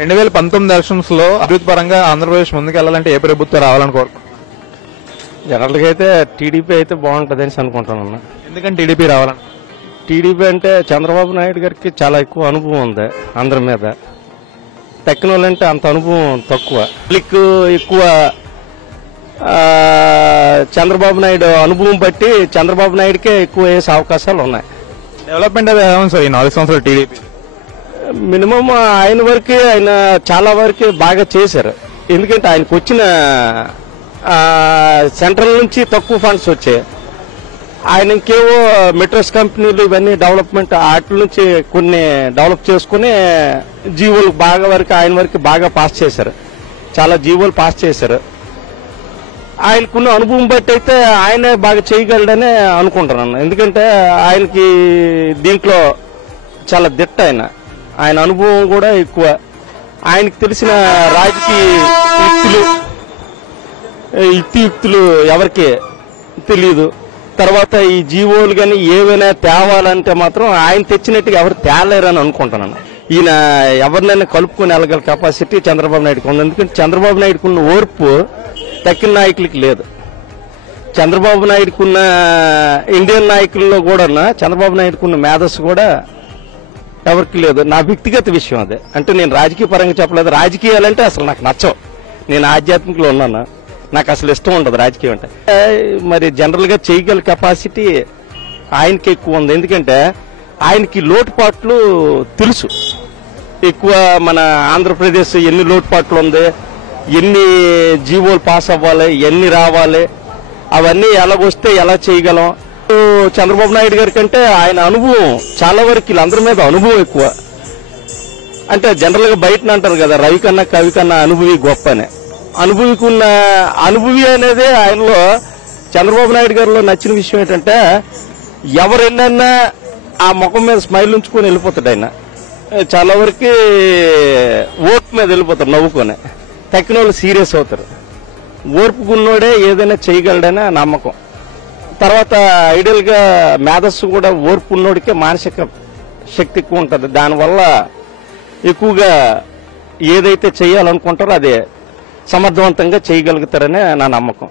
రెండు వేల పంతొమ్మిది ఎలక్షన్స్లో అభివృద్ధి పరంగా ఆంధ్రప్రదేశ్ ముందుకు వెళ్ళాలంటే ఏ ప్రభుత్వం రావాలని కోరుకుంటున్నారు జనరల్గా అయితే టీడీపీ అయితే బాగుంటుంది అని అనుకుంటున్నాను. ఎందుకంటే టీడీపీ రావాలని? టీడీపీ అంటే చంద్రబాబు నాయుడు గారికి చాలా ఎక్కువ అనుభవం ఉంది అందరి మీద. టెక్నాలజీ అంటే అంత అనుభవం తక్కువ. పబ్లిక్ ఎక్కువ చంద్రబాబు నాయుడు అనుభవం బట్టి చంద్రబాబు నాయుడుకే ఎక్కువ వేసే అవకాశాలు ఉన్నాయి. డెవలప్మెంట్ అది సార్? ఈ నాలుగు సంవత్సరాలు టీడీపీ. మినిమం ఆయన వరకే ఆయన చాలా వరకు బాగా చేశారు. ఎందుకంటే ఆయనకు వచ్చిన సెంట్రల్ నుంచి తక్కువ ఫండ్స్ వచ్చాయి. ఆయన ఇంకేవో మెట్రోస్ కంపెనీలు ఇవన్నీ డెవలప్మెంట్ వాటి నుంచి కొన్ని డెవలప్ చేసుకుని జీవోలు బాగా వరకు ఆయన వరకు బాగా పాస్ చేశారు. చాలా జీవోలు పాస్ చేశారు. ఆయనకున్న అనుభవం బట్టి అయితే ఆయనే బాగా చేయగలడని అనుకుంటున్నాను. ఎందుకంటే ఆయనకి దీంట్లో చాలా దిట్ట ఆయన. ఆయన అనుభవం కూడా ఎక్కువ. ఆయనకు తెలిసిన రాజకీయ యుక్తులు యుక్తియుక్తులు ఎవరికి తెలియదు తర్వాత ఈ జీవోలు కానీ ఏవైనా తేవాలంటే మాత్రం ఆయన తెచ్చినట్టుగా ఎవరు తేలేరని అనుకుంటున్నాను. ఈయన ఎవరినైనా కలుపుకొని వెళ్ళగల కెపాసిటీ చంద్రబాబు నాయుడుకు ఉంది. ఎందుకంటే చంద్రబాబు నాయుడుకు ఉన్న ఓర్పు తక్కిన నాయకులకి లేదు. చంద్రబాబు నాయుడుకున్న ఇండియన్ నాయకుల్లో కూడా చంద్రబాబు నాయుడుకున్న మేధస్సు కూడా ఎవరికి లేదు. నా వ్యక్తిగత విషయం అదే. అంటే నేను రాజకీయ పరంగా చెప్పలేదు. రాజకీయాలంటే అసలు నాకు నచ్చవు నేను ఆధ్యాత్మికలో ఉన్నాను. నాకు అసలు ఇష్టం ఉండదు రాజకీయం అంటే. మరి జనరల్గా చేయగల కెపాసిటీ ఆయనకి ఎక్కువ ఉంది. ఎందుకంటే ఆయనకి లోటుపాట్లు తెలుసు. ఎక్కువ మన ఆంధ్రప్రదేశ్ ఎన్ని లోటుపాట్లు ఉంది ఎన్ని జీవోలు పాస్ అవ్వాలి ఎన్ని రావాలి అవన్నీ ఎలాగొస్తే ఎలా చేయగలం చంద్రబాబు నాయుడు గారి కంటే ఆయన అనుభవం చాలా వరకు వీళ్ళందరి మీద అనుభవం ఎక్కువ. అంటే జనరల్గా బయట అంటారు కదా రవి కన్నా కవి కన్నా అనుభవి గొప్ప అని అనుభవి అనేది ఆయనలో చంద్రబాబు నాయుడు గారిలో నచ్చిన విషయం ఏంటంటే ఎవరు ఎన్నన్నా ఆ ముఖం మీద స్మైల్ ఉంచుకొని వెళ్ళిపోతాడు ఆయన. చాలా వరకు ఓటు మీద వెళ్ళిపోతారు నవ్వుకొని. తక్కిన వాళ్ళు సీరియస్ అవుతారు. ఓర్పుకున్నోడే ఏదైనా చేయగలడనే నమ్మకం. తర్వాత ఐడియల్గా మేధస్సు కూడా ఓర్పు ఉన్నోడికే మానసిక శక్తి ఎక్కువ ఉంటుంది. దానివల్ల ఎక్కువగా ఏదైతే చేయాలనుకుంటారో అదే సమర్థవంతంగా చేయగలుగుతారనే నా నమ్మకం.